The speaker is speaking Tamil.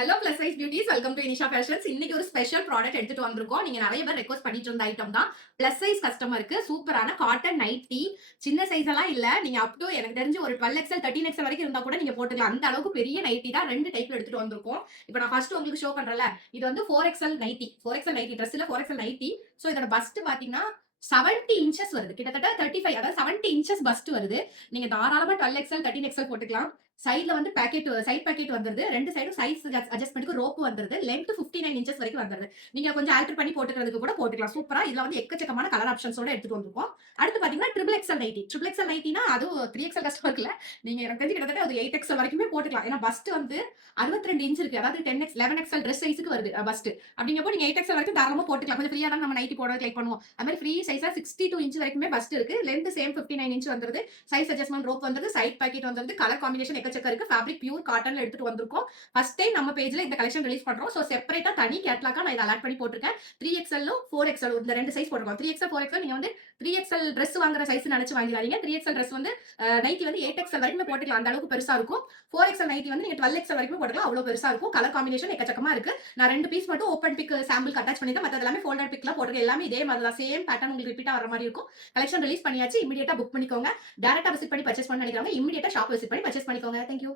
Hello plus size beauties, welcome to Inisha fashions. இன்னைக்கு ஒரு ஸ்பெஷல் ப்ராடக்ட் எடுத்துட்டு வந்திருக்கோம். நீங்க நிறைய பேர் ரெக்வஸ்ட் பண்ணிட்டு இருந்த ஐட்டம் தான். பிளஸ் சைஸ் கஸ்டமருக்கு சூப்பரான காட்டன் நைட்டி. சின்ன சைஸ் எல்லாம் இல்ல, நீங்க அப் டு எனக்கு தெரிஞ்சு ஒரு 12XL 13XL வரைக்கும் இருந்தா கூட நீங்க போட்டுக்கலாம். அந்த அளவுக்கு பெரிய நைட்டி தான். ரெண்டு டைப்ல எடுத்துட்டு வந்திருக்கோம். இப்போ நான் ஃபர்ஸ்ட் உங்களுக்கு ஷோ பண்றேன்ல, இது வந்து 4XL நைட்டி. 4XL நைட்டி ட்ரெஸ்ல 4XL நைட்டி. சோ இதோட பஸ்ட் பாத்தீங்கன்னா 70 இன்ச்சஸ் வருது. கிட்டத்தட்ட 35, அதாவது 70 இன்ச்சஸ் பஸ்ட் வருது. நீங்க தாராளமா 12XL 13XL போட்டுக்கலாம். சைடுல வந்து சைட் பாக்கெட் வந்துருது. ரெண்டு சைடும் சைஸ் அட்ஜஸ்ட்மென்ட்க்கு ரோப் வந்துருது. லென்த் 59 இன்ச்சஸ் வரைக்கும் வந்துருது. நீங்க கொஞ்சம் ஆல்டர் பண்ணி போட்டுக்கிறதுக்கு கூட போட்டுக்கலாம். சூப்பரா இதுல வந்து எக்கச்சக்கமான கலர் ஆப்ஷன்ஸோட எடுத்துட்டு வந்திருக்கோம். அடுத்து பாத்தீங்கன்னா triple XL nighty. Triple XL நைட்டினா அதுவும் 3XL கஸ்டமர்க்குல நீங்க எனக்கு தெரிஞ்சு கிட்டத்தட்ட அது 8XL வரைக்குமே போட்டுக்கலாம். ஏன்னா பஸ்ட் வந்து 62 இன்ச் இருக்கு. அதாவது 10X 11XL ட்ரெஸ் சைஸ்க்கு வருது பஸ்ட். அப்படிங்கப்போ நீங்க 8XL வரைக்கும் தாராளமா போட்டுக்கலாம். கொஞ்சம் ஃப்ரீயா தான் நம்ம நைட்டி போட லைக் பண்ணுவோம். அது மாதிரி ஃப்ரீ சைஸா 62 இன்ச் வரைக்குமே பஸ்ட் இருக்கு. லென்த் சேம் 59 இன்ச் வந்துருது. சைஸ் அட்ஜஸ்ட்மென்ட் ரோப் வந்துருது. சைட் பாக்கெட் வந்துருது. கலர் காம்பினேஷன் எக்கச்சக்க இருக்கு. ஃபேப்ரிக் பியூர் காட்டன்ல எடுத்துட்டு வந்திருக்கோம். ஃபர்ஸ்ட் டைம் நம்ம பேஜ்ல இந்த கலெக்ஷன் ரிலீஸ் பண்றோம். சோ செப்பரேட்டா தனி கேட்லாகா நான் இத அலாட் பண்ணி போட்டுருக்கேன். 3XL 4XL இந்த ரெண்டு சைஸ் போட்டுருக்கோம். 3XL 4XL நீங்க வந்து 3XL Dress வாங்குற சைஸ் நினைச்சு வாங்கிடாதீங்க. 3XL Dress வந்து நைட்டி வந்து 8XL வரைக்கும் போட்டுக்கலாம். அந்த அளவுக்கு பெருசா இருக்கும். 4XL நைட்டி வந்து நீங்க 12XL வரைக்கும் போட்டுக்கலாம். அவ்வளவு பெருசா இருக்கும். கலர் காம்பினேஷன் எக்கச்சக்கமா இருக்கு. நான் ரெண்டு பீஸ் மட்டும் ஓப்பன் பிக் சாம்பிள் அட்டாச் பண்ணிட்டேன். மத்த எல்லாமே ஃபோல்டட் பிக்ல போட்டுருக்கேன். எல்லாமே இதே மாதிரி தான். சேம் பேட்டர்ன் உங்களுக்கு ரிப்பீட்டா வர மாதிரி இருக்கும். கலெக்ஷன் ரிலீஸ் பண்ணியாச்சு. இமிடியேட்டா புக் பண்ணிக்கோங்க. டைரக்டா விசிட் பண்ணி பர்ச்சேஸ் பண்ண நினைக்கிறவங்க இமிடியேட்டா ஷாப் விசிட் பண்ணி பர்ச்சேஸ் பண்ணிக்கோங்க. Thank you.